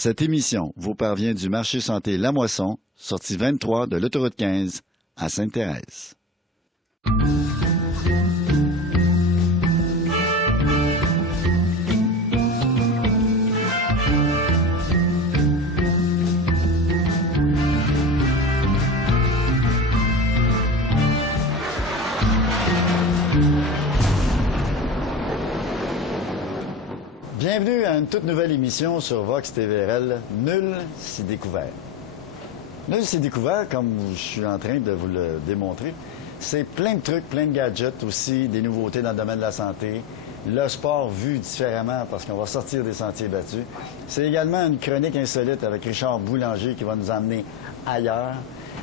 Cette émission vous parvient du marché santé La Moisson, sortie 23 de l'autoroute 15 à Sainte-Thérèse. Bienvenue à une toute nouvelle émission sur Vox TVRL, Nul s'y découvert. Nul s'y découvert, comme je suis en train de vous le démontrer, c'est plein de trucs, plein de gadgets aussi, des nouveautés dans le domaine de la santé, le sport vu différemment parce qu'on va sortir des sentiers battus. C'est également une chronique insolite avec Richard Boulanger qui va nous emmener ailleurs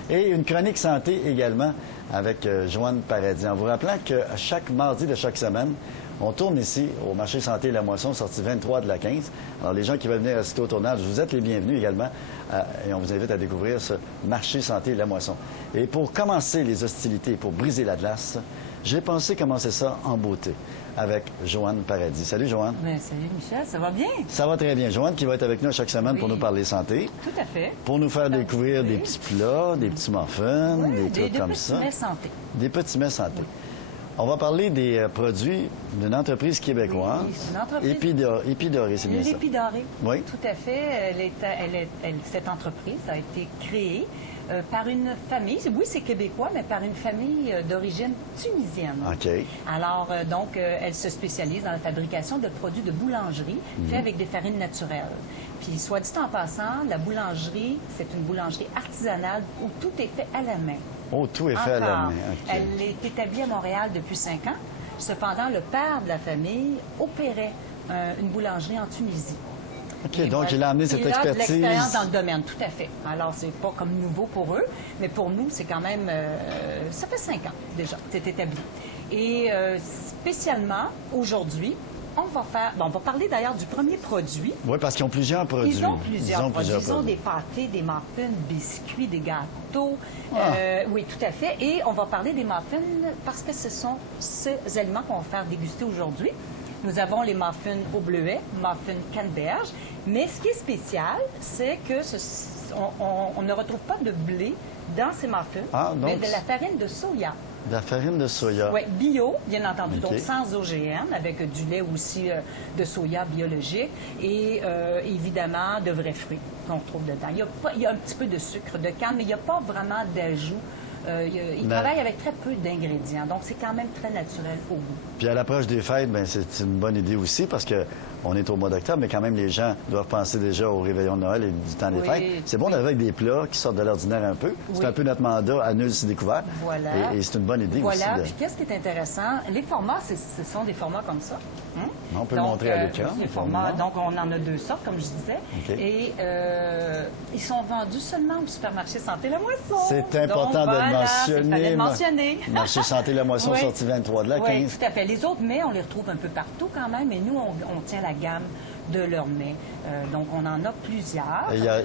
et une chronique santé également avec Joanne Paradis. En vous rappelant que chaque mardi de chaque semaine, on tourne ici au marché santé La Moisson, sortie 23 de la 15. Alors, les gens qui veulent venir assister au tournage, vous êtes les bienvenus également. Et on vous invite à découvrir ce marché santé La Moisson. Et pour commencer les hostilités, pour briser la glace, j'ai pensé commencer ça en beauté avec Joanne Paradis. Salut, Joanne. Bien, salut, Michel. Ça va bien? Ça va très bien. Joanne qui va être avec nous chaque semaine pour nous parler santé. Tout à fait. Pour nous faire découvrir des petits plats, des petits muffins, des trucs comme ça. Des petits mets santé. Des petits mets santé. On va parler des produits d'une entreprise québécoise. Oui, une entreprise. Épidorée, c'est bien ça? L'Épidorée. Oui. Tout à fait. Cette entreprise a été créée par une famille. Oui, c'est québécois, mais par une famille d'origine tunisienne. OK. Alors, elle se spécialise dans la fabrication de produits de boulangerie faits avec des farines naturelles. Puis, soit dit en passant, la boulangerie, c'est une boulangerie artisanale où tout est fait à la main. Oh, tout est fait à la main. Okay. Elle est établie à Montréal depuis 5 ans. Cependant, le père de la famille opérait une boulangerie en Tunisie. OK, et donc il a amené cette expertise. Il a de l'expérience dans le domaine, tout à fait. Alors, c'est pas comme nouveau pour eux, mais pour nous, c'est quand même... ça fait 5 ans déjà que c'est établi. Et spécialement, aujourd'hui, on va parler d'ailleurs du premier produit. Oui, parce qu'ils ont plusieurs produits. Ils ont plusieurs produits. Ils ont des pâtés, des muffins, des biscuits, des gâteaux. Oui, tout à fait. Et on va parler des muffins parce que ce sont ces aliments qu'on va faire déguster aujourd'hui. Nous avons les muffins au bleuet, muffins canneberge. Mais ce qui est spécial, c'est que on ne retrouve pas de blé dans ces muffins, mais de la farine de soya. De la farine de soya. Oui, bio, bien entendu, okay. Donc sans OGM, avec du lait aussi de soya biologique et évidemment de vrais fruits qu'on trouve dedans. Il y a un petit peu de sucre de canne, mais il n'y a pas vraiment d'ajout. Il travaille avec très peu d'ingrédients, donc c'est quand même très naturel au goût. Puis à l'approche des fêtes, bien, c'est une bonne idée aussi parce qu'on est au mois d'octobre, mais quand même les gens doivent penser déjà au réveillon de Noël et du temps des fêtes. C'est bon d'arriver avec des plats qui sortent de l'ordinaire un peu. C'est un peu notre mandat à Nul s'y découvert. Voilà. Et c'est une bonne idée aussi. Voilà. Puis qu'est-ce qui est intéressant? Les formats, ce sont des formats comme ça. Hein? On peut le montrer à l'écran. Donc, on en a 2 sortes, comme je disais. Okay. Et ils sont vendus seulement au supermarché Santé La Moisson. C'est important de le mentionner. Marché Santé La Moisson, sortie 23 de la 15. Oui, tout à fait. Les autres mets, on les retrouve un peu partout quand même, mais nous, on tient la gamme de leurs mets. Donc, on en a plusieurs. Il y a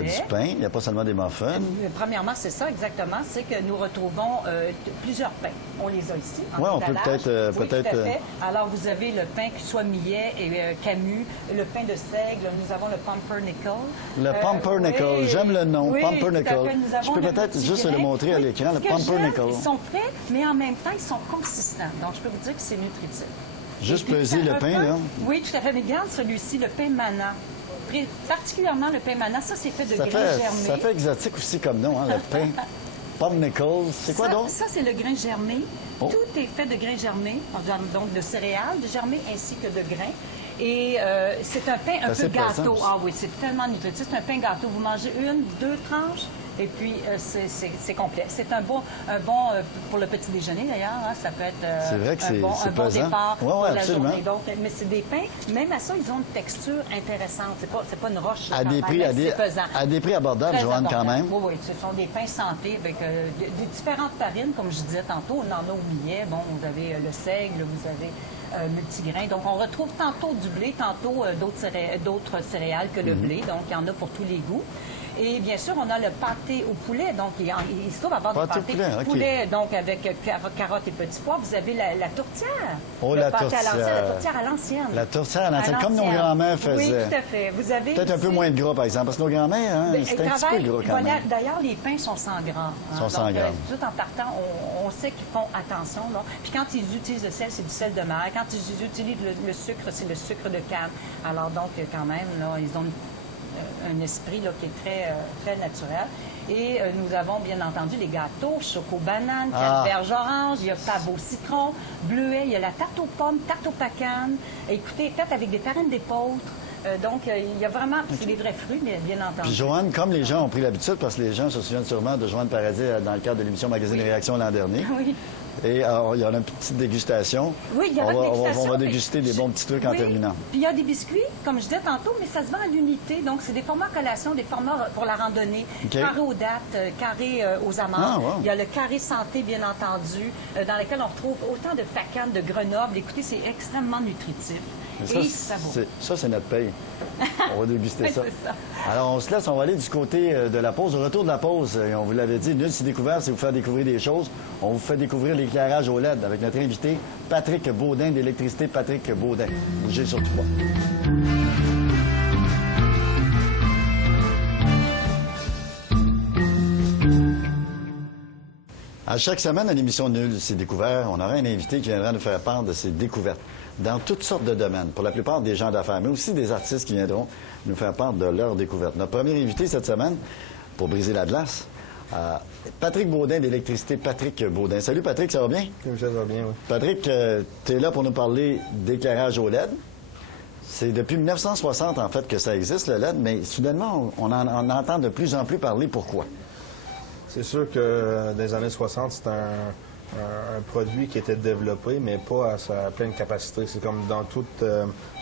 du pain, il n'y a pas seulement des muffins. Premièrement, c'est ça exactement, c'est que nous retrouvons plusieurs pains. On les a ici. Oui, on peut peut-être... Oui, tout à fait. Alors, vous avez le pain qui soit millet et Camus, le pain de seigle, nous avons le pumpernickel. Le pumpernickel, j'aime le nom, pumpernickel. Je peux peut-être juste le montrer à l'écran, le pumpernickel. Ils sont frais, mais en même temps, ils sont consistants. Donc, je peux vous dire que c'est nutritif. Juste peser le pain, là? Oui, tout à fait. Mais regarde celui-ci, le pain mana. Particulièrement le pain mana, ça, c'est fait de grains germés. Ça fait exotique aussi comme nom, hein, le pain. Pumpernickel. C'est quoi donc? Ça, c'est le grain germé. Oh. Tout est fait de grains germés, donc de céréales germées ainsi que de grains. Et c'est un pain un peu gâteau. Ah oui, c'est tellement nutritif. C'est un pain gâteau. Vous mangez 1, 2 tranches. Et puis, c'est complet. C'est un bon pour le petit déjeuner, d'ailleurs. Hein, ça peut être un bon départ pour la journée. Donc, mais c'est des pains, même à ça, ils ont une texture intéressante. C'est pas une roche. À des prix abordables, Joanne, quand même. Oui, oui. Ce sont des pains santé avec des différentes farines, comme je disais tantôt. On en a au millet. Bon, vous avez le seigle, vous avez multigrain. Donc, on retrouve tantôt du blé, tantôt d'autres céréales que le blé. Donc, il y en a pour tous les goûts. Et bien sûr, on a le pâté au poulet. Donc, il se trouve avoir Pâté des au pâtés poulet, poulet, donc avec carottes et petits pois. Vous avez la tourtière. Oh, le la pâté tourtière. à l'ancienne, la tourtière à l'ancienne. La tourtière à l'ancienne, comme nos l'ancienne. grands-mères Oui, faisaient. tout à fait. Vous avez Peut-être un peu ici- moins de gras, par exemple, parce que nos grands-mères, hein, Ben, c'était un petit peu gras quand voilà, même. d'ailleurs, les pains sont 100 grammes. Sont 100 Donc, grammes. tout en partant, on sait qu'ils font attention. Là. Puis quand ils utilisent le sel, c'est du sel de mer. Quand ils utilisent le sucre, c'est le sucre de canne. Alors donc, quand même, là, ils ont un esprit là, qui est très naturel. Et nous avons bien entendu les gâteaux, choco-banane, canneberge orange, il y a pave au citron, bleuet, il y a la tarte aux pommes, tarte aux pacanes. Écoutez, faite avec des farines d'épeautre. Donc, il y a vraiment, c'est les vrais fruits, bien entendu. Puis Joanne, comme les gens ont pris l'habitude, parce que les gens se souviennent sûrement de Joanne Paradis dans le cadre de l'émission Magazine Réaction l'an dernier. Oui. Et alors, il y en a une petite dégustation. Oui, il y aura une dégustation. On va déguster des bons petits trucs en terminant. Puis il y a des biscuits, comme je disais tantôt, mais ça se vend à l'unité. Donc, c'est des formats collations, des formats pour la randonnée. Okay. Carré aux dattes, carré aux amandes. Ah, wow. Il y a le carré santé, bien entendu, dans lequel on retrouve autant de pacanes de Grenoble. Écoutez, c'est extrêmement nutritif. Et savoureux. Ça, c'est notre paye. On va déguster ça. C'est ça. Alors, on se laisse, on va aller du côté de la pause. Au retour de la pause, et on vous l'avait dit, Nul s'est découvert, c'est vous faire découvrir des choses. On vous fait découvrir l'éclairage au LED avec notre invité, Patrick Baudin d'Électricité Patrick Baudin. Bougez surtout pas. À chaque semaine, à l'émission Nul s'est découvert, on aura un invité qui viendra nous faire part de ses découvertes dans toutes sortes de domaines, pour la plupart des gens d'affaires, mais aussi des artistes qui viendront nous faire part de leurs découvertes. Notre premier invité cette semaine, pour briser la glace, Patrick Baudin d'Électricité Patrick Baudin. Salut Patrick, ça va bien? Oui, ça va bien, oui. Patrick, tu es là pour nous parler d'éclairage au LED. C'est depuis 1960, en fait, que ça existe, le LED, mais soudainement, on en entend de plus en plus parler. Pourquoi? C'est sûr que dans les années 60, c'était un produit qui était développé, mais pas à sa pleine capacité. C'est comme dans toutes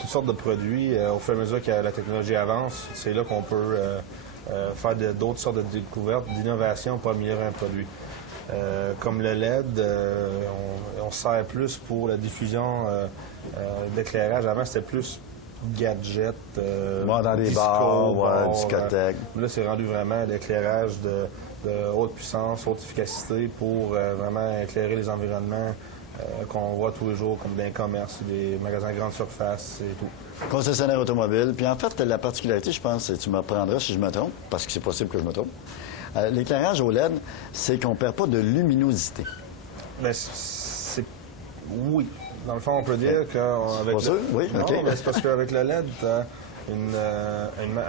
sortes de produits. Au fur et à mesure que la technologie avance, c'est là qu'on peut faire d'autres sortes de découvertes, d'innovations pour améliorer un produit. Comme le LED, on se sert plus pour la diffusion d'éclairage. Avant, c'était plus gadget, dans des disco, bars, discothèques. Là, c'est rendu vraiment l'éclairage de haute puissance, haute efficacité pour vraiment éclairer les environnements qu'on voit tous les jours, comme dans les commerces, des magasins grande surface et tout. Concessionnaire automobile. Puis en fait, la particularité, je pense, et tu m'apprendras si je me trompe, parce que c'est possible que je me trompe, l'éclairage au LED, c'est qu'on ne perd pas de luminosité. Mais c'est... Oui. Dans le fond, on peut dire qu'avec Pas sûr? Oui, non, OK. mais c'est parce qu'avec le LED, tu as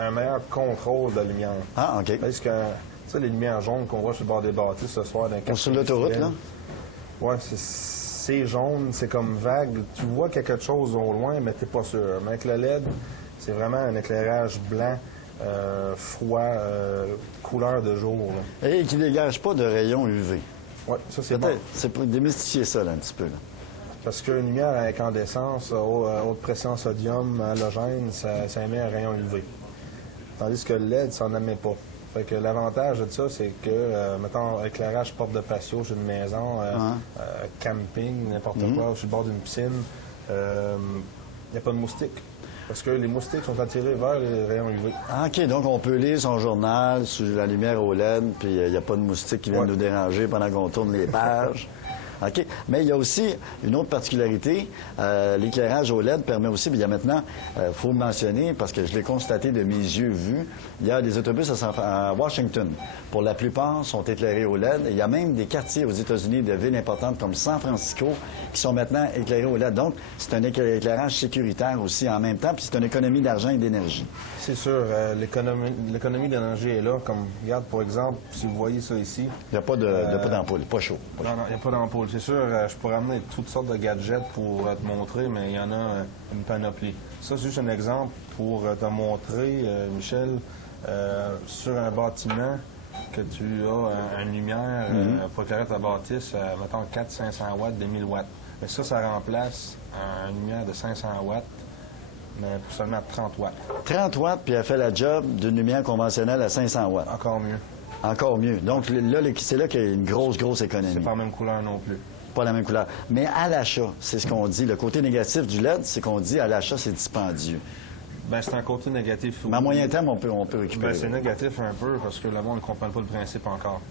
un meilleur contrôle de la lumière. Ah, OK. Parce que, tu sais, les lumières jaunes qu'on voit sur le bord des bâtisses ce soir dans le Ou sur l'autoroute, là? Oui, c'est jaune, c'est comme vague. Tu vois quelque chose au loin, mais tu n'es pas sûr. Mais avec le LED, c'est vraiment un éclairage blanc, froid, couleur de jour. Là. Et qui ne dégage pas de rayons UV. Oui, ça, c'est bon. Peut-être, c'est pour démystifier ça, là, un petit peu. Là. Parce qu'une lumière à incandescence, haute pression sodium, halogène, ça émet un rayon UV. Tandis que le LED, ça n'en émet pas. Fait que l'avantage de ça, c'est que, mettons, éclairage porte de patio chez une maison, camping, n'importe quoi, sur le bord d'une piscine, il n'y a pas de moustiques. Parce que les moustiques sont attirés vers les rayons UV. Ah, OK, donc on peut lire son journal sous la lumière au LED, puis il n'y a pas de moustiques qui viennent nous déranger pendant qu'on tourne les pages. OK. Mais il y a aussi une autre particularité. L'éclairage au LED permet aussi, bien, il y a maintenant, il faut le mentionner, parce que je l'ai constaté de mes yeux vus, il y a des autobus à Washington. Pour la plupart, sont éclairés au LED. Il y a même des quartiers aux États-Unis de villes importantes comme San Francisco qui sont maintenant éclairés au LED. Donc, c'est un éclairage sécuritaire aussi en même temps, puis c'est une économie d'argent et d'énergie. C'est sûr, l'économie d'énergie est là. Comme, regarde, par exemple, si vous voyez ça ici... Il n'y a pas d'ampoule, pas chaud. Non, il n'y a pas d'ampoule. C'est sûr, je pourrais amener toutes sortes de gadgets pour te montrer, mais il y en a une panoplie. Ça, c'est juste un exemple pour te montrer, Michel, sur un bâtiment que tu as une lumière pour éclairer ta bâtisse, mettons 400-500 watts, des 1000 watts. Mais ça remplace une lumière de 500 watts, mais pour seulement 30 watts. 30 watts, puis elle fait la job d'une lumière conventionnelle à 500 watts. Encore mieux. Encore mieux. Donc, là, c'est là qu'il y a une grosse économie. C'est pas la même couleur non plus. Pas la même couleur. Mais à l'achat, c'est ce qu'on dit. Le côté négatif du LED, c'est qu'on dit à l'achat, c'est dispendieux. Ben, c'est un côté négatif. Mais à moyen terme, on peut récupérer. Ben, c'est négatif un peu parce que le monde ne comprend pas le principe encore.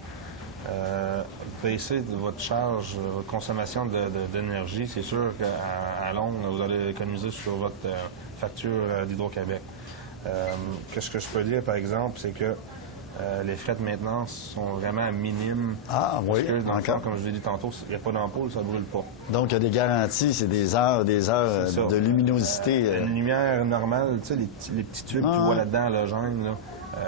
Baisser votre charge, votre consommation d'énergie, c'est sûr qu'à longue, vous allez économiser sur votre facture d'Hydro-Québec. Qu'est-ce que je peux dire, par exemple, c'est que les frais de maintenance sont vraiment minimes. Ah oui, parce que, dans le encore. fond, comme je l'ai dit tantôt, il n'y a pas d'ampoule, ça ne brûle pas. Donc, il y a des garanties, c'est des heures C'est ça. de luminosité. Une lumière normale, tu sais, les petits tubes que tu vois là-dedans, halogène, là,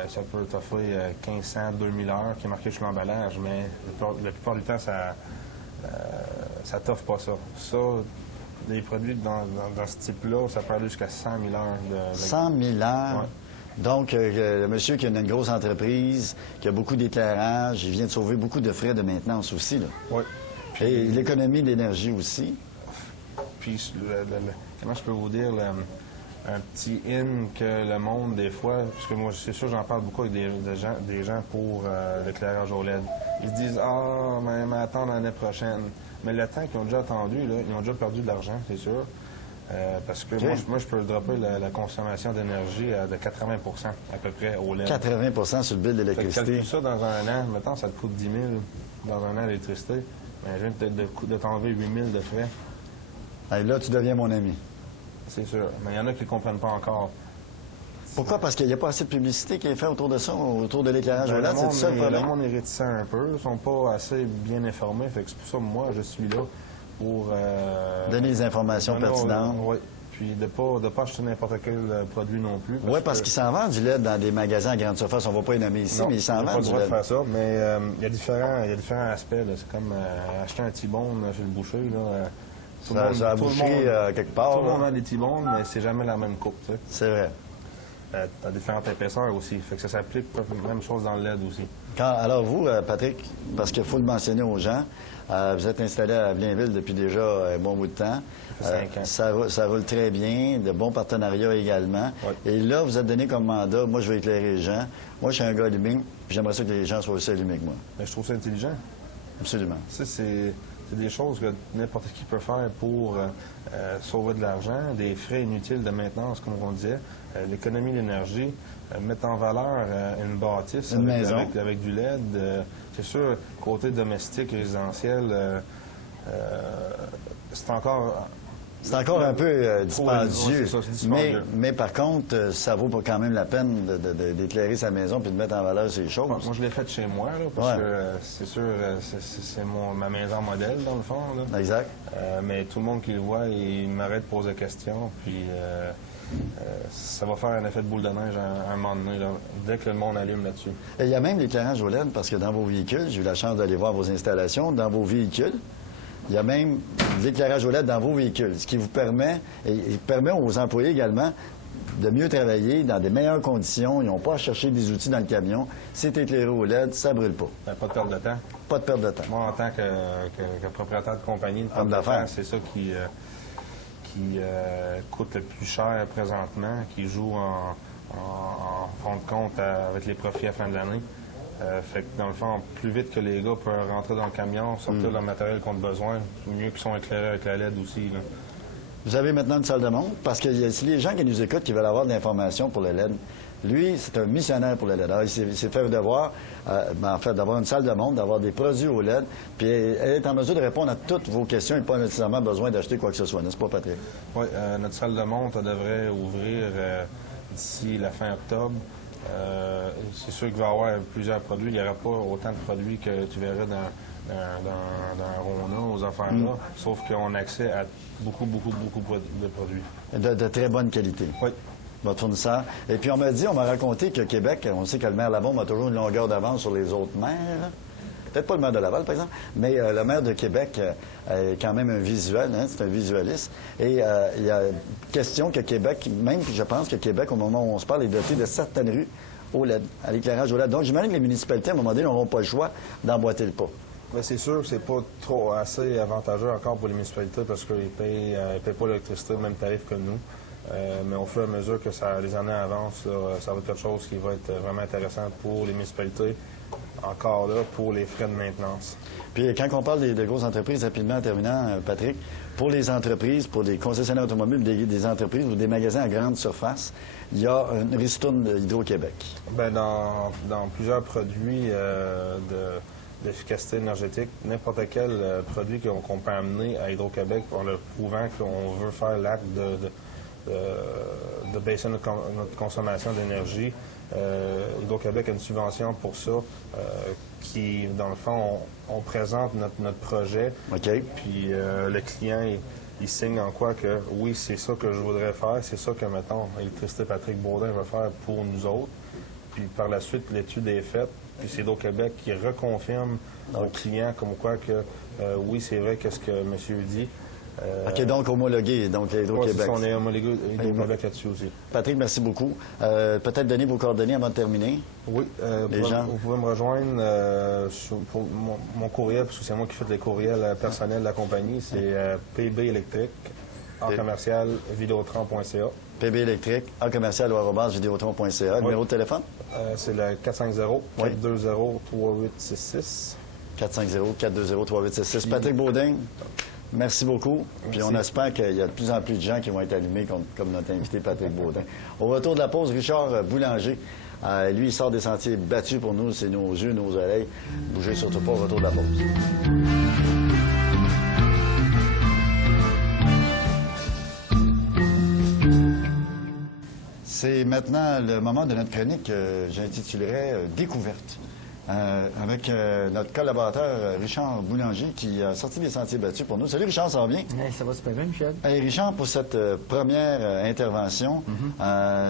ça peut t'offrir 1500, 2000 heures qui est marqué sur l'emballage, mais la plupart du temps, ça t'offre pas ça. Ça, les produits dans ce type-là, ça peut aller jusqu'à 100 000 heures. 100 000 heures. Ouais. Donc, le monsieur qui a une grosse entreprise, qui a beaucoup d'éclairage, il vient de sauver beaucoup de frais de maintenance aussi, là. Oui. Et l'économie d'énergie aussi. Puis, comment je peux vous dire, un petit in que le monde, des fois, parce que moi, c'est sûr, j'en parle beaucoup avec des gens pour l'éclairage au LED. Ils se disent, ah, mais attends l'année prochaine. Mais le temps qu'ils ont déjà attendu, là, ils ont déjà perdu de l'argent, c'est sûr. Parce que moi, je peux dropper la consommation d'énergie de 80 à peu près au LED. 80 sur le bill Fait que d'électricité. calcule ça dans un an. Mettons, ça te coûte 10 000 dans un an d'électricité. Mais je viens de t'enlever 8 000 de frais. Hey, là, tu deviens mon ami. C'est sûr. Mais il y en a qui ne comprennent pas encore. Pourquoi? Parce qu'il n'y a pas assez de publicité qui est faite autour de ça, autour de l'éclairage au LED. C'est ça le Le problème? monde est réticent un peu. Ils ne sont pas assez bien informés. Fait que c'est pour ça que moi, je suis là pour... Donner les informations pertinentes. Oui. Puis de pas acheter n'importe quel produit non plus. Oui, parce qu'ils s'en vendent du LED dans des magasins à grande surface. On ne va pas les nommer ici, Non, mais ils s'en on n'a pas vendent le du droit de LED. faire ça, mais il y a différents aspects. là. C'est comme acheter un T-bone chez le boucher. Là. Ça a bouché quelque part. Tout le monde là. a des T-bones, mais c'est jamais la même coupe. Tu sais. C'est vrai. T'as différentes épaisseurs aussi. Fait que ça s'applique la même chose dans le LED aussi. Alors vous, Patrick, parce qu'il faut le mentionner aux gens, vous êtes installé à Blainville depuis déjà un bon bout de temps. Ça fait 5 ans. Ça roule très bien, de bons partenariats également. Oui. Et là, vous êtes donné comme mandat, moi je vais éclairer les gens. Moi je suis un gars allumé, puis j'aimerais ça que les gens soient aussi allumés que moi. Mais je trouve ça intelligent. Absolument. Ça, c'est des choses que n'importe qui peut faire pour sauver de l'argent, des frais inutiles de maintenance, comme on disait, l'économie d'énergie, mettre en valeur une bâtisse Une maison. avec du LED. C'est sûr, côté domestique, résidentiel, c'est encore... C'est encore un peu dispendieux, Ouais, c'est ça, c'est dispendieux. mais par contre, ça vaut pas quand même la peine d'éclairer sa maison puis de mettre en valeur ces choses. Moi, je l'ai fait chez moi, là, parce Ouais. que c'est sûr, c'est ma maison modèle, dans le fond. Là. Exact. Mais tout le monde qui le voit, il m'arrête de poser des questions, puis ça va faire un effet de boule de neige à un moment donné, là, dès que le monde allume là-dessus. Et il y a même l'éclairage au LED, parce que dans vos véhicules, j'ai eu la chance d'aller voir vos installations, dans vos véhicules, il y a même de l'éclairage au LED dans vos véhicules, ce qui vous permet, et il permet aux employés également de mieux travailler dans des meilleures conditions. Ils n'ont pas à chercher des outils dans le camion. C'est éclairé au LED, ça ne brûle pas. Ben, pas de perte de temps. Pas de perte de temps. Moi, en tant que propriétaire de compagnie, Homme d'affaires. c'est ça qui coûte le plus cher présentement, qui joue en fond de compte avec les profits à la fin de l'année. Fait que dans le fond, plus vite que les gars peuvent rentrer dans le camion, sortir leur matériel qu'ils ont besoin, mieux qu'ils sont éclairés avec la LED aussi. Là. Vous avez maintenant une salle de montre, parce que si les gens qui nous écoutent qui veulent avoir de l'information pour le LED, lui, c'est un missionnaire pour le LED. Alors, il s'est fait devoir, en fait, d'avoir une salle de montre, d'avoir des produits au LED, puis elle est en mesure de répondre à toutes vos questions et pas nécessairement besoin d'acheter quoi que ce soit, n'est-ce pas, Patrick? Oui, notre salle de montre devrait ouvrir d'ici la fin octobre. C'est sûr qu'il va y avoir plusieurs produits. Il n'y aura pas autant de produits que tu verrais dans Rona, aux affaires-là, sauf qu'on a accès à beaucoup de produits. De très bonne qualité. Oui. Votre fournisseur. Et puis, on m'a raconté que Québec, on sait que le maire Labombe a toujours une longueur d'avance sur les autres maires. Peut-être pas le maire de Laval, par exemple, mais le maire de Québec est quand même un visuel, hein, c'est un visualiste. Et il y a question que Québec, même je pense que Québec, au moment où on se parle, est doté de certaines rues au LED, à l'éclairage au LED. Donc, j'imagine que les municipalités, à un moment donné, n'auront pas le choix d'emboîter le pas. Bien, c'est sûr que c'est pas trop assez avantageux encore pour les municipalités parce qu'ils ne payent pas l'électricité au même tarif que nous. Mais au fur et à mesure que les années avancent, là, ça va être quelque chose qui va être vraiment intéressant pour les municipalités. Encore là, pour les frais de maintenance. Puis quand on parle de grosses entreprises, rapidement en terminant, Patrick, pour les entreprises, pour les concessionnaires automobiles, des entreprises ou des magasins à grande surface, il y a une ristourne d'Hydro-Québec. Bien, dans plusieurs produits d'efficacité énergétique, n'importe quel produit qu'on peut amener à Hydro-Québec en le prouvant qu'on veut faire l'acte de baisser notre consommation d'énergie. Hydro-Québec a une subvention pour ça qui, dans le fond, on présente notre projet. OK. Puis le client, il signe en quoi que oui, c'est ça que je voudrais faire, c'est ça que, mettons, Électricité Patrick Baudin va faire pour nous autres. Puis par la suite, l'étude est faite. Puis c'est Hydro-Québec qui reconfirme au client comme quoi que oui, c'est vrai qu'est-ce que monsieur dit. OK, donc homologué, donc Hydro-Québec. Oui, on est homologué Hydro-Québec là-dessus aussi. Patrick, merci beaucoup. Peut-être donner vos coordonnées avant de terminer. Oui, vous pouvez me rejoindre pour mon courriel, parce que c'est moi qui fais les courriels personnels de la compagnie. C'est pbélectrique, commercial, vidéotron.ca. pbélectrique, @vidéotron.ca. Numéro de téléphone? C'est le 450-420-3866. 450-420-3866. Patrick Baudin, merci beaucoup. Puis on espère qu'il y a de plus en plus de gens qui vont être allumés comme notre invité Patrick Baudin. Au retour de la pause, Richard Boulanger. Lui, il sort des sentiers battus pour nous. C'est nos yeux, nos oreilles. Bougez surtout pas au retour de la pause. C'est maintenant le moment de notre chronique que j'intitulerais Découverte. Avec notre collaborateur Richard Boulanger qui a sorti des sentiers battus pour nous. Salut Richard, ça va bien? Ça va super bien, Michel. Hey, Richard, pour cette première intervention,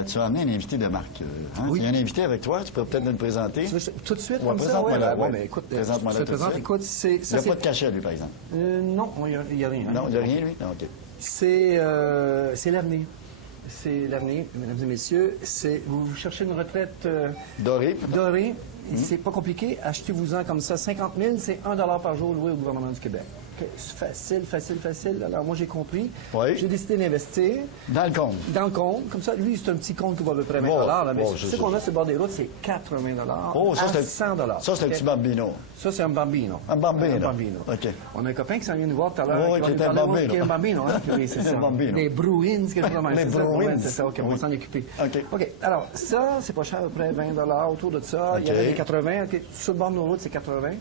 tu as amené un invité de marque. Oui. Il y a un invité avec toi, tu peux peut-être nous le présenter. Tout de suite, Ouais, comme ça? présente-moi là. Ouais, mais écoute, présente-moi là tout de suite. Écoute, Il n'y a pas de cachet, lui, par exemple. non, il n'y a rien. Non, il n'y a rien, lui? Non, OK. C'est l'avenir. C'est l'avenir, mesdames et messieurs. Vous cherchez une retraite Doré. dorée. C'est pas compliqué. Achetez-vous-en comme ça. 50 000, c'est 1 $ par jour loué au gouvernement du Québec. Okay. Facile. Alors, moi, j'ai compris. Oui. J'ai décidé d'investir. Dans le compte. Dans le compte. Comme ça, lui, c'est un petit compte qui vaut à peu près 20 Bon, $. Mais bon, ce qu'on a sur le bord des routes, c'est 80 Oh, ça, à c'est 100 $. Ça, c'est un petit bambino. Ça, c'est un bambino. Un bambino. Un bambino. OK. On a un copain qui s'en vient nous voir tout à l'heure. Oui, qui est un bambino. Qui est un bambino, hein? Oui, c'est ça. Un bambino. Les Bruins, quelque chose comme ça. Les Bruins. Ouais, c'est ça, OK, on va Oui. s'en occuper. OK. Alors, ça, c'est pas cher, à peu près 20 $ autour de ça. Il y OK. avait des 80. OK, sur le bord de nos routes, c'est 80.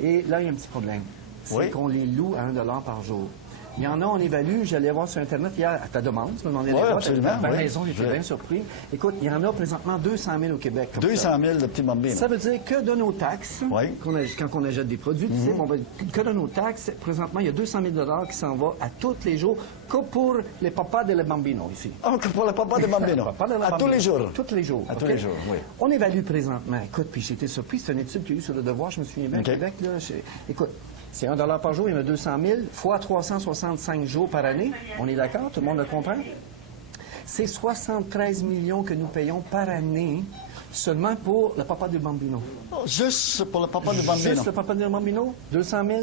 Et là, il y a un petit problème. C'est Oui. qu'on les loue à 1 $ par jour. Il y en a, on évalue, j'allais voir sur Internet hier à ta demande, tu me demandais Oui, les votes. absolument, À ma oui. maison, j'étais bien surpris. Écoute, il y en a présentement 200 000 au Québec. comme 200 ça. 000 de petits bambinos. Ça veut dire que de nos taxes, Oui. quand on achète des produits, tu sais, que de nos taxes, présentement, il y a 200 000 qui s'en vont à tous les jours, que pour les papas de les bambinos ici. Ah, que pour le papa de bambino. Papa de la À tous bambino. les jours. Tous les jours. À tous OK? les jours, oui. On évalue présentement. Écoute, puis j'ai été surpris, c'est une étude qu'il y a eu sur le devoir, je me souviens bien, OK. au Québec. Là, écoute, c'est 1 $ par jour, il y en a 200 000, fois 365 jours par année. On est d'accord? Tout le monde le comprend? C'est 73 millions que nous payons par année seulement pour le papa du bambino. Oh, juste pour le papa de bambino. Juste le papa du bambino, 200 000,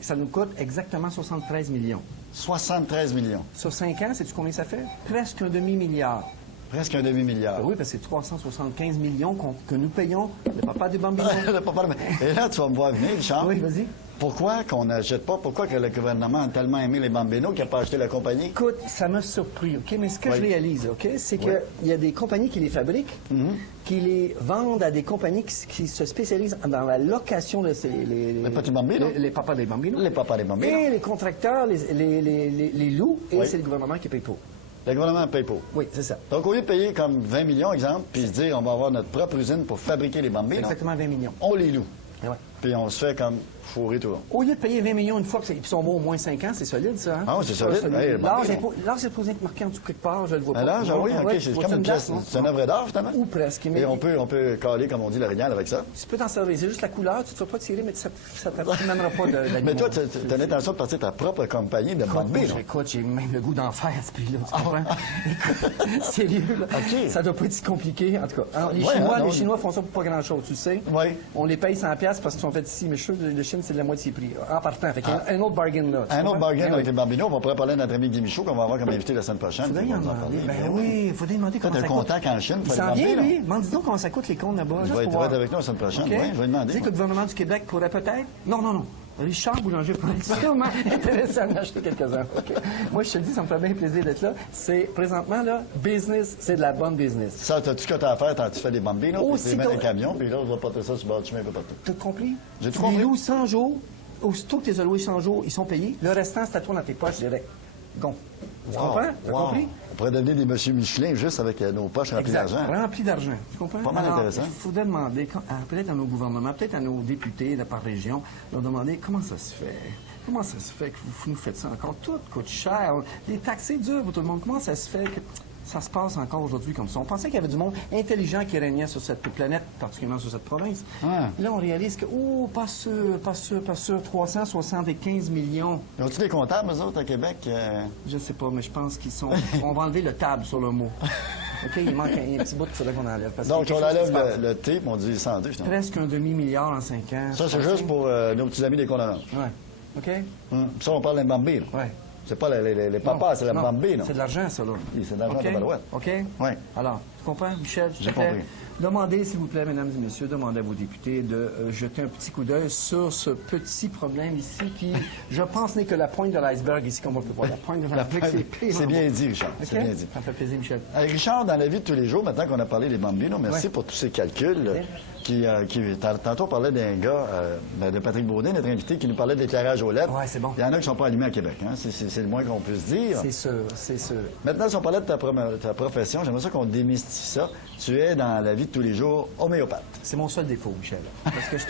ça nous coûte exactement 73 millions. 73 millions. Sur 5 ans, sais-tu combien ça fait? Presque un demi-milliard. Presque un demi-milliard. Oui, parce que c'est 375 millions que nous payons le papa du bambino. Le papa de... Et là, tu vas me voir venir, Richard. Oui, vas-y. Pourquoi qu'on n'achète pas? Pourquoi que le gouvernement a tellement aimé les bambinos qu'il n'a pas acheté la compagnie? Écoute, ça m'a surpris, OK? Mais ce que Oui. je réalise, OK, c'est Oui. qu'il y a des compagnies qui les fabriquent, qui les vendent à des compagnies qui se spécialisent dans la location de ces... Les petits bambinos. Les papas des bambinos. Les papas des bambinos. Et les contracteurs les louent, et Oui. c'est le gouvernement qui paye pour. Le gouvernement paye pour. Oui, c'est ça. Donc, au lieu de payer comme 20 millions, exemple, puis se dire on va avoir notre propre usine pour fabriquer les C'est bambinos, exactement 20 millions. on les loue. Et ouais. Puis on se fait comme fourrer tout le long. Au lieu de payer 20 millions une fois, puis ils sont bons au moins 5 ans, c'est solide, ça. Hein? Ah oui, c'est solide. Hey, le L'âge bambino. est posé marqué en dessous quelque part, je le vois pas. Alors, Non, oui, OK, ouais, c'est vois-tu comme une date, pièce, non? c'est une œuvre d'art, finalement. Ou presque. Et Mais on peut caler, comme on dit, l'orignal avec ça. tu peux t'en servir. C'est juste la couleur, tu ne te fais pas tirer, mais ça ne t'amènera pas d'animaux. Mais toi, tu as l'intention de partir ta propre compagnie de bambinos. Écoute, j'ai même le goût d'en faire à ce prix-là, tu comprends? Écoute, sérieux, là. OK. Ça doit pas être si compliqué, en tout cas. Alors, les Ouais, Chinois, hein, non, les Chinois font ça pour pas grand-chose, tu sais. Oui. On les paye 100$ parce qu'ils sont faits ici, mes cheveux de Chine, c'est de la moitié prix. En partant. Fait qu'il y a un autre bargain là. Un autre bargain avec les Bambinos. On pourrait parler à notre ami Guy Michaud, qu'on va avoir comme invité la semaine prochaine. Faudrait y en demander. Ben oui, il faudrait demander comment ça coûte. T'as un contact en Chine pour il les s'en vient, Bambinos. lui. Demande donc comment ça coûte les comptes là-bas. Il va être avec nous la semaine prochaine. Okay. Oui, je vais lui demander. Tu sais que le gouvernement du Québec pourrait peut-être... Non. Richard Boulanger pourrait être sûrement intéressé à en acheter quelques-uns. Okay. Moi, je te le dis, ça me fait bien plaisir d'être là. C'est, présentement, là, business, c'est de la bonne business. Ça, t'as-tu ce que t'as à faire quand tu fais des Bambinos, puis tu les mets dans Aussitôt- un camion, puis là, on va porter ça sur le bord du chemin un peu partout. T'as compris? J'ai tout Tu compris. les loues 100 jours. Aussitôt que tu les as loués 100 jours, ils sont payés. Le restant, c'est à toi dans tes poches direct. Gon. Tu comprends? T'as compris? On pourrait devenir des monsieur Michelin juste avec nos poches remplies Exact. d'argent. Rempli d'argent. Tu comprends? Pas mal Alors, intéressant. Il faudrait demander, peut-être à nos gouvernements, peut-être à nos députés de par région, leur demander comment ça se fait. Comment ça se fait que vous nous faites ça encore? Tout coûte cher. Les taxes, c'est dur pour tout le monde. Comment ça se fait que ça se passe encore aujourd'hui comme ça? On pensait qu'il y avait du monde intelligent qui régnait sur cette planète, particulièrement sur cette province. Ouais. Là, on réalise que, pas sûr, 375 millions. Ils ont-tu des comptables, eux autres, à Québec? Je sais pas, mais je pense qu'ils sont... On va enlever le table sur le mot. OK, il manque un petit bout qu'il faudrait qu'on enlève. Parce Donc, qu'il y on a quelque chose qui se enlève passe. le T, puis on dit 102, justement. Presque un demi-milliard en 5 ans. Ça, c'est juste pour nos petits amis des condolences. Ouais. OK? Ça, on parle d'un Bambi, là. Ouais. C'est pas les papas, c'est la Non, Bambi, non? c'est de l'argent, ça, là. Oui, c'est de l'argent OK? de Balouette. OK? Oui. Alors, tu comprends, Michel? s'il te J'ai plaît? compris. Demandez, s'il vous plaît, mesdames et messieurs, demandez à vos députés de jeter un petit coup d'œil sur ce petit problème ici qui, je pense, n'est que la pointe de l'iceberg ici, comme on peut voir. La pointe de l'iceberg, c'est pire. C'est bien dit, Richard. OK? C'est bien dit. Ça me fait plaisir, Michel. Richard, dans la vie de tous les jours, maintenant qu'on a parlé des Bambinos, merci Ouais. pour tous ces calculs. Tantôt, on parlait d'un gars, de Patrick Baudin, notre invité, qui nous parlait de l'éclairage aux LED. Ouais, c'est bon. Il y en a qui ne sont pas allumés à Québec. Hein? C'est le moins qu'on puisse dire. C'est sûr, c'est sûr. Maintenant, si on parlait de ta profession, j'aimerais ça qu'on démystifie ça. Tu es, dans la vie de tous les jours, homéopathe. C'est mon seul défaut, Michel. Parce que je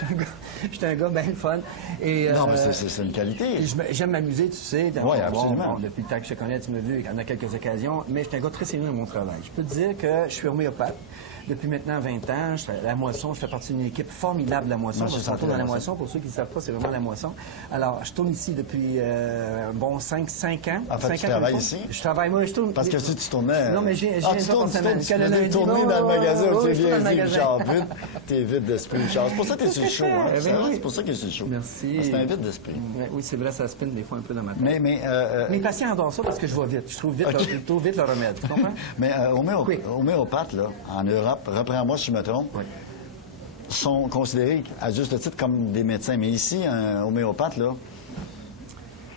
suis un gars bien fun. Et, Non, mais c'est une qualité. j'aime m'amuser, tu sais. Oui, absolument. Depuis le temps que je te connais, tu m'as vu à quelques occasions. Mais je suis un gars très sérieux dans mon travail. Je peux te dire que je suis homéopathe. Depuis maintenant 20 ans, je fais la moisson, je fais partie d'une équipe formidable de la moisson. Moi, je Je suis tourne dans la la moisson. Pour ceux qui ne savent pas, c'est vraiment la moisson. Alors, je tourne ici depuis, 5 ans. En fait, 5 tu ans travailles comme ici? Je travaille, moi, je tourne. Parce que si tu tournais... Non, mais j'ai tu une fois tournes, par semaine. tu fais des tournées dans le magasin, c'est bien dit, Richard. T'es vite d'esprit, Richard. C'est pour ça que t'es sur le show, hein. Eh bien, oui. C'est pour ça que t'es sur le show. Merci. C'est un vite d'esprit. Oui, c'est vrai, ça spin des fois un peu dans ma tête. Mais Mes patients adorent ça parce que je vais vite. Je trouve vite, le remède. Tu comprends? Mais Quick. homéopathes, là, en Europe, reprends-moi si je me trompe, Oui. sont considérés à juste titre comme des médecins. Mais ici, un homéopathe, là,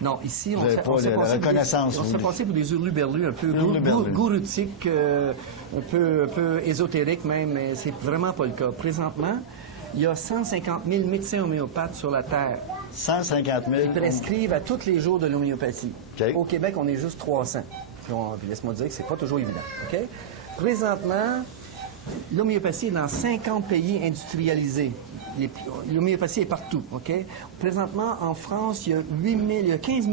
Non, ici, Vous avez pas la reconnaissance, on se fait vous. passer pour des hurluberlus un peu Hurluberlus. gourutiques, un peu ésotériques même, mais c'est vraiment pas le cas. Présentement, il y a 150 000 médecins homéopathes sur la Terre 150 000... qui prescrivent à tous les jours de l'homéopathie. OK. Au Québec, on est juste 300. Puis laisse-moi dire que c'est pas toujours évident. OK? Présentement, l'homéopathie est dans 50 pays industrialisés. L'homéopathie est partout, OK? Présentement, en France, il y a 15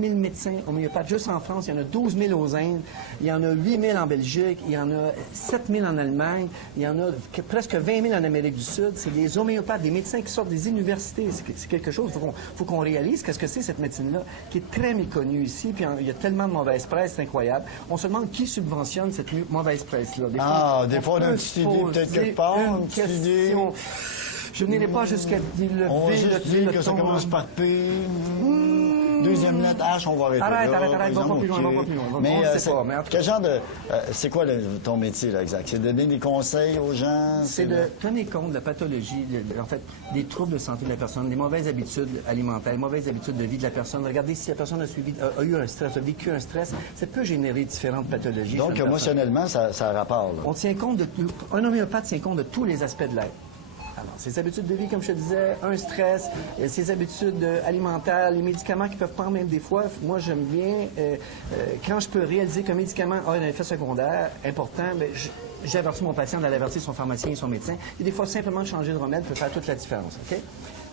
000 médecins homéopathes. Juste en France, il y en a 12 000 aux Indes, il y en a 8 000 en Belgique, il y en a 7 000 en Allemagne, il y en a presque 20 000 en Amérique du Sud. C'est des homéopathes, des médecins qui sortent des universités. C'est quelque chose, il faut qu'on réalise qu'est-ce que c'est cette médecine-là, qui est très méconnue ici, puis il y a tellement de mauvaise presse, c'est incroyable. On se demande qui subventionne cette mauvaise presse-là. Des fois, on a une petite idée, peut-être quelque part, une petite idée. Je n'irai pas jusqu'à dire On va juste dire que ça ton. commence par P. Deuxième lettre H, on va arrêter. Arrête, là, arrête, par va exemple, pas plus loin, OK. va pas plus loin. Mais, On le sait pas, mais en tout cas. quel genre de... c'est quoi ton métier, là, exact? C'est de donner des conseils aux gens? C'est de tenir compte de la pathologie, en fait, des troubles de santé de la personne, des mauvaises habitudes alimentaires, des mauvaises habitudes de vie de la personne. Regardez si la personne a eu un stress, a vécu un stress, ça peut générer différentes pathologies. Donc, chez une personne. émotionnellement, ça a rapport, là. On tient compte un homéopathe tient compte de tous les aspects de l'être. Alors, ses habitudes de vie, comme je te disais, un stress, ses habitudes alimentaires, les médicaments qu'ils peuvent prendre même des fois. Moi, j'aime bien, quand je peux réaliser qu'un médicament a un effet secondaire important, bien, j'avertis mon patient d'aller avertir son pharmacien et son médecin. Et des fois, simplement changer de remède peut faire toute la différence. OK?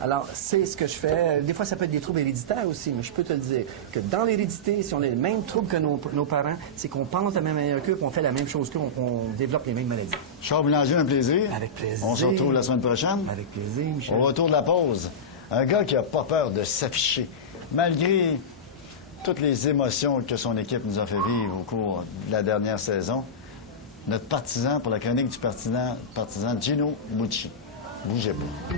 Alors, c'est ce que je fais. Des fois, ça peut être des troubles héréditaires aussi, mais je peux te le dire que dans l'hérédité, si on a les mêmes troubles que nos parents, c'est qu'on pense de la même manière qu'eux, qu'on fait la même chose qu'eux, on développe les mêmes maladies. Charles Boulanger, un plaisir. Avec plaisir. On se retrouve la semaine prochaine. Avec plaisir, Michel. Au retour de la pause, un gars qui n'a pas peur de s'afficher, malgré toutes les émotions que son équipe nous a fait vivre au cours de la dernière saison. Notre partisan pour la chronique du partisan Gino Mucci. Bougez pas.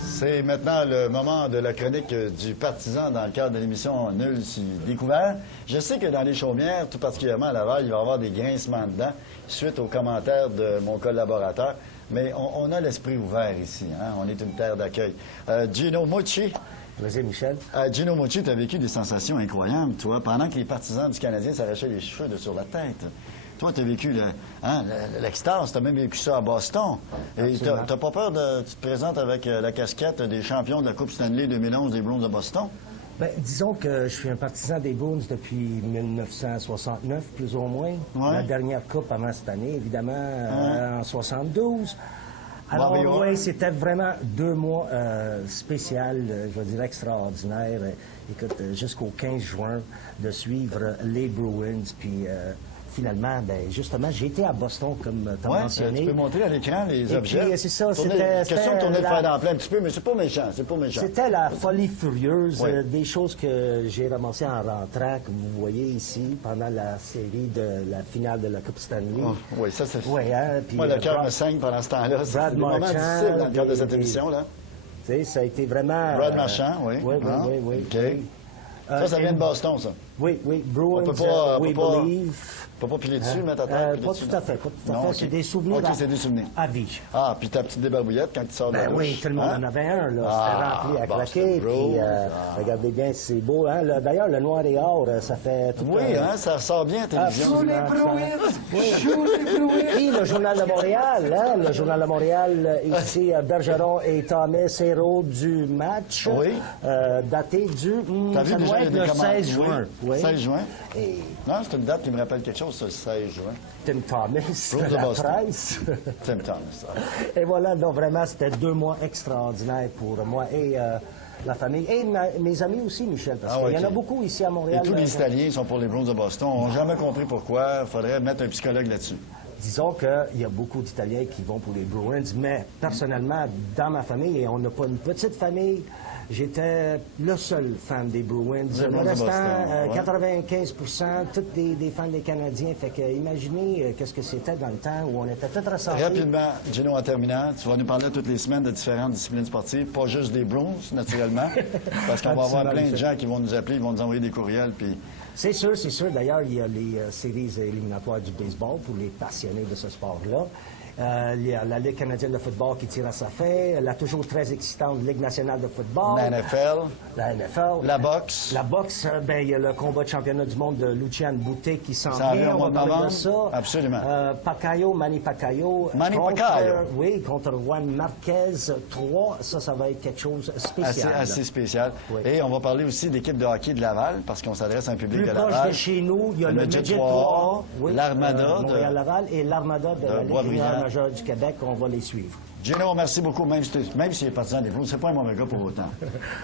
C'est maintenant le moment de la chronique du partisan dans le cadre de l'émission Nul si découvert. Je sais que dans les chaumières, tout particulièrement à Laval, il va y avoir des grincements dedans suite aux commentaires de mon collaborateur. Mais on a l'esprit ouvert ici. Hein? On est une terre d'accueil. Gino Mucci. Vas-y, Michel. Gino Mucci, tu as vécu des sensations incroyables, toi, pendant que les partisans du Canadien s'arrachaient les cheveux de sur la tête. Toi, tu as vécu l'extase, tu as même vécu ça à Boston. Et tu n'as pas peur tu te présentes avec la casquette des champions de la Coupe Stanley 2011 des Bruins de Boston? Bien, disons que je suis un partisan des Bruins depuis 1969, plus ou moins. Ouais. La dernière coupe avant cette année, évidemment, en 72. Alors, Mario. oui, c'était vraiment 2 mois spécial, je vais dire extraordinaire. Écoute, jusqu'au 15 juin, de suivre les Bruins, puis... finalement, ben, justement, j'ai été à Boston, comme tu as mentionné. Tu peux montrer à l'écran les objets. Puis, c'est ça, question de tourner le fer dans plein un petit peu, mais c'est pas méchant, c'est pas méchant. C'était la folie furieuse, Oui. Des choses que j'ai ramassées en rentrant, que vous voyez ici, pendant la série de la finale de la Coupe Stanley. Oh, oui, ça c'est... Oui, hein, puis, Moi, le cœur me saigne pendant ce temps-là. C'est des moments Marchand, difficiles dans le cadre de cette des- émission-là. Tu sais, ça a été vraiment... Brad Marchand, oui. Oui, oui, Ah, oui, oui. OK. Ça vient de Boston, ça. Oui, oui, Bruins, On peut pas- We on peut pas- Believe. Pas piler dessus, mettre à terre? piler Pas dessus, tout à non? fait, pas tout à Non, fait. OK. C'est des souvenirs OK, c'est des souvenirs. à vie. Ah, puis ta petite débarbouillette quand tu sors de la Ben douche. oui, tout le monde hein? en avait un, là. Ah, C'était rempli à Boston craquer. Bruins, Puis, ah. regardez bien, c'est beau, hein. D'ailleurs, le noir et or, ça fait tout Oui, hein, ça ressort bien à la télévision. Et le Journal de Montréal, hein, le Journal de Montréal, ici, Bergeron et Thomas héros du match, Oui. daté du, T'as vu ça déjà, doit il y a être des le commentaires. 16 juin. Oui, 16 juin. Et Non, c'est une date qui me rappelle quelque chose, ça, le 16 juin. Tim Thomas, Bruins de la Boston. presse. Tim Thomas. Et voilà, donc vraiment, c'était 2 mois extraordinaires pour moi et la famille. Et mes amis aussi, Michel, parce Ah, qu'il y en ok. a beaucoup ici à Et Montréal. tous les Italiens sont pour les Bruins de Boston. On n'a jamais compris pourquoi. Il faudrait mettre un psychologue là-dessus. Disons qu'il y a beaucoup d'Italiens qui vont pour les Bruins, mais personnellement, dans ma famille, et on n'a pas une petite famille, j'étais le seul fan des Bruins. Les Le Bruins de restant, Boston, ouais. 95%, tous des fans des Canadiens. Fait que imaginez qu'est-ce que c'était dans le temps où on était tous rassemblés. Rapidement, Gino, en terminant, tu vas nous parler toutes les semaines de différentes disciplines sportives, pas juste des Bruins, naturellement, parce qu'on va avoir plein de gens qui vont nous appeler, ils vont nous envoyer des courriels, puis... C'est sûr, c'est sûr. D'ailleurs, il y a les séries éliminatoires du baseball pour les passionnés de ce sport-là. Il y a la Ligue canadienne de football qui tire à sa fin, la toujours très excitante Ligue nationale de football. La NFL, La NFL. la boxe. La boxe, ben, il y a le combat de championnat du monde de Luciane Boutet qui s'en Ça vient. vient au mois On de va parler novembre. de ça. Absolument. Manny Pacquiao. Manny contre- Pacquiao. Oui, contre Juan Marquez 3. Ça va être quelque chose de spécial. Assez spécial. Oui. Et on va parler aussi d'équipe de hockey de Laval, parce qu'on s'adresse à un public Plus de proche Laval. de chez nous, il y a le Midget Midget 3A, 3, oui, l'Armada de Montréal-Laval et l'Armada de la Ligue Bois-Brillant. junior majeure du Québec. On va les suivre. Gino, merci beaucoup, même s'il est partisan des Bruins, c'est pas un mauvais gars pour autant.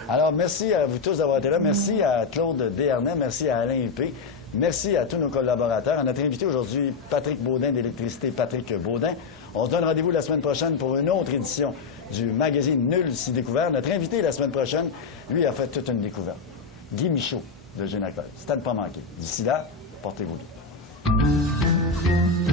Alors, merci à vous tous d'avoir été là. Merci à Claude Desharnais, merci à Alain Huppé, merci à tous nos collaborateurs. À notre invité aujourd'hui, Patrick Baudin d'Électricité, Patrick Baudin. On se donne rendez-vous la semaine prochaine pour une autre édition du magazine Nul si découvert. Notre invité la semaine prochaine, lui, a fait toute une découverte. Guy Michaud de Génacol. C'était à ne pas manquer. D'ici là, portez-vous bien.